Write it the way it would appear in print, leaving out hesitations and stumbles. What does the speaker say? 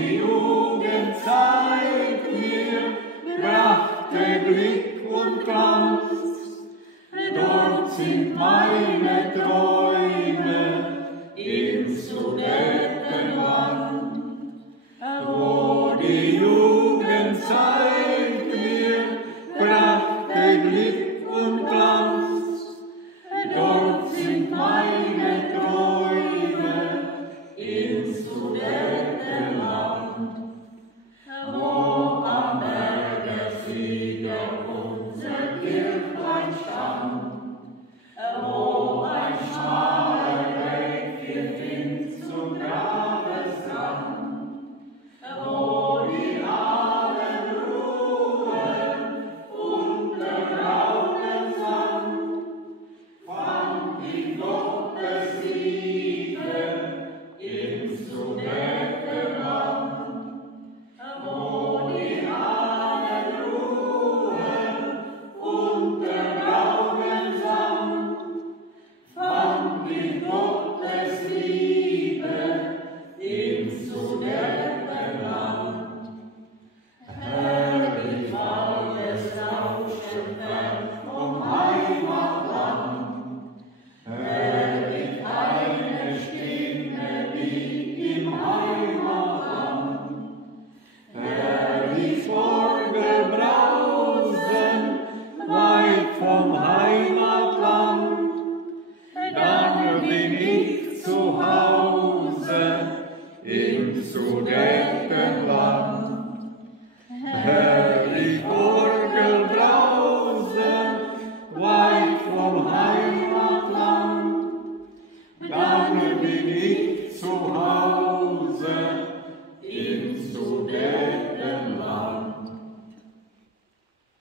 die Jugend zeigt mir, brachte Glück und Glanz. Dort sind meine Träume im Sudetenland. Wo die Jugend zeigt mir, brachte Glück und Glanz. Dort sind meine Träume im Sudetenland. Wo am Berge Sieger unser Kirchlein stand, wo ein schmaler Weg führt hin zum Grabesrand, wo die Ahnen ruhen unter grauem Sand, fand ich Gottes Liebe im Sudetenland. Wo die Ahnen ruhen unter grauem Sand, fand ich Gottes Liebe im Sudetenland. Herrlich war das Rauschen fern vom Heimatland, herrlich eine Stimme wie im Heimatland, herrlich Vogelbrausen weit vom Heimatland. Dann bin ich zu Hause im Sudetenland.